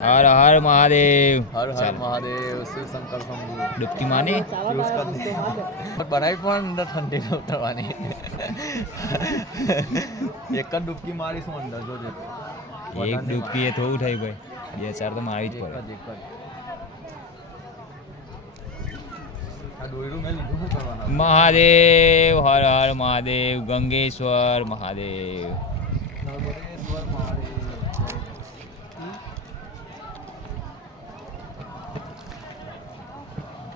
हर हर महादेव। हर हर महादेव शिव शंकर शंभु डुबकी मानी बनाई પણ અંદર ઠંડી ન ઉતરવાની એક જ ડૂબકી મારીશું અંદર જોજે एक डुबकी એ થોડું થઈ ભાઈ બે ચાર તો મારવી જ પડે એક જ આ દોયરું મેં લીધું શું કરવાના महादेव हर हर महादेव गंगेश्वर महादेव નર્મદેશ્વર મહાદેવ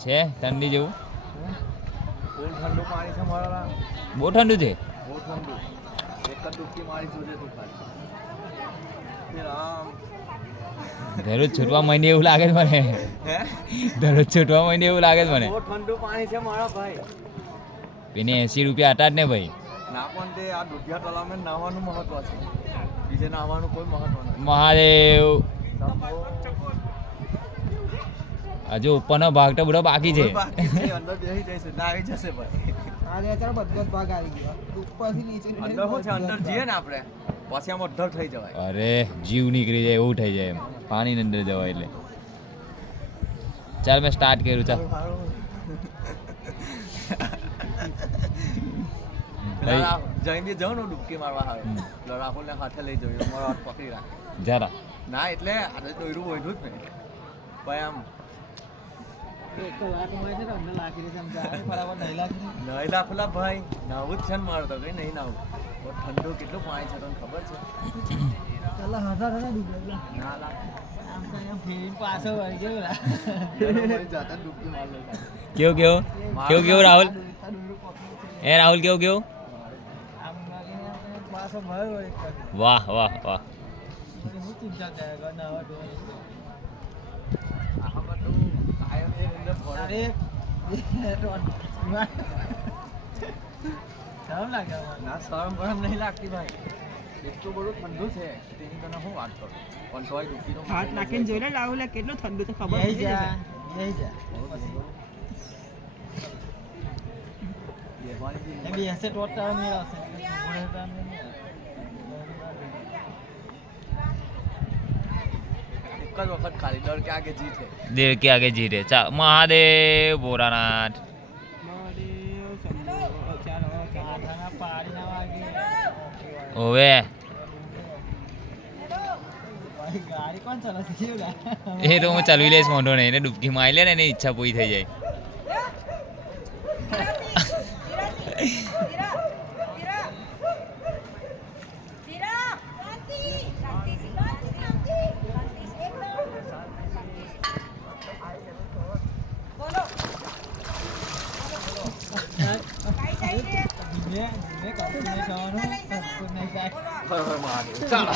છે ઠંડી જેવું ફૂલ ઠંડુ પાણી છે મારા બહુ ઠંડુ છે બહુ ઠંડુ એક જ ડૂબકી મારી જોજે તું ખાલી હે રામ દરરોજ છૂટવા માંડે એવું લાગે છે મને હે દરરોજ છૂટવા માંડે એવું લાગે છે મને બહુ ઠંડુ પાણી છે મારા ભાઈ એને 80 રૂપિયા હતા જ ને ભાઈ ના પણ તે આ દુધિયા તળાવમાં નાહવાનું મહત્વ છે બીજે નાહવાનું કોઈ મહત્વ નથી મહાદેવ શંભો. હજુ ઉપરનો ભાગ તો બધો બાકી છે કોઈ બાકી છે, અંદર બેસી જઈશું ના આવી જશે ભાઈ અંદર શું છે અંદર જઈએ ને આપણે પછી આમ અડધર થઈ જવાય અરે જીવ નીકળી જાય એવું થઈ જાય એમ પાણીની અંદર જવાય એટલે ચાલ મેં સ્ટાર્ટ કર્યું ચાલ ભાઈ જઈને જાઉં ને ડૂબકી મારવા હારું એટલે રાહુલને હાથે લઈ જવું મારો હાથ પકડી રાખ જરા ના એટલે આજે દોયરું બોયલું જ નહીં ભાઈ આમ નહીં લાખલા ભાઈ નાવું જ છે ને મારું તો કઈ નહીં નાવું બહુ ઠંડુ કેટલું પાણી છે તને ખબર છે ના લાખ જાતા ડૂબકી માર લઈ કેવું કેવું કેવું કેવું રાહુલ એ રાહુલ કેવું કેવું વાહ વાહ વાહ ના શરમ બરમ નહીં લાગતી ભાઈ એટલું બધું ઠંડુ છે તેની તને હું વાત કરું પણ તોય ડૂબકીનો હાથ નાખીને જોઈ લે રાહુલ કેટલું ઠંડુ તો ખબર પડી જશે. એ બી હશે તો તારા મેળ આવશે. એક જ વખત ખાલી ડર કે આગે જીત है देव के आगे जीते चा महादेव भोलानाथ મહાદેવ શંભો ચાલો ચાંદના પાડીના વાગે ओवे ભાઈ ગાડી કોણ ચલાવે છે એવું એ તો હું ચલવી લઈશ મોઢો ને એને ડૂબકી મારી લે ને એની ઈચ્છા પૂરી થઈ જાય મેં કંપની જવાનું સંપૂર્ણ નહીં જાય હર હર મહાદેવ ચાલો